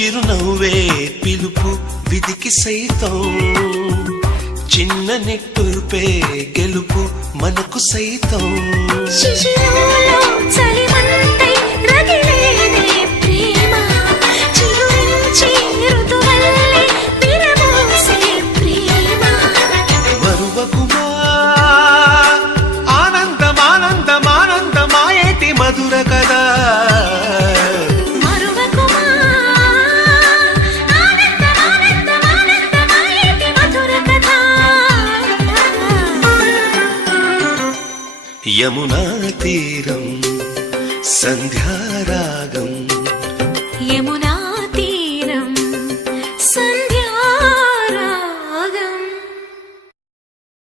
చిరునవ్వే పిలుపు విధికి సైతం. చిన్న నిట్టూర్పే గెలుపు మనకు సైతం. యమునా తీరం సంధ్యారాగం. యమునా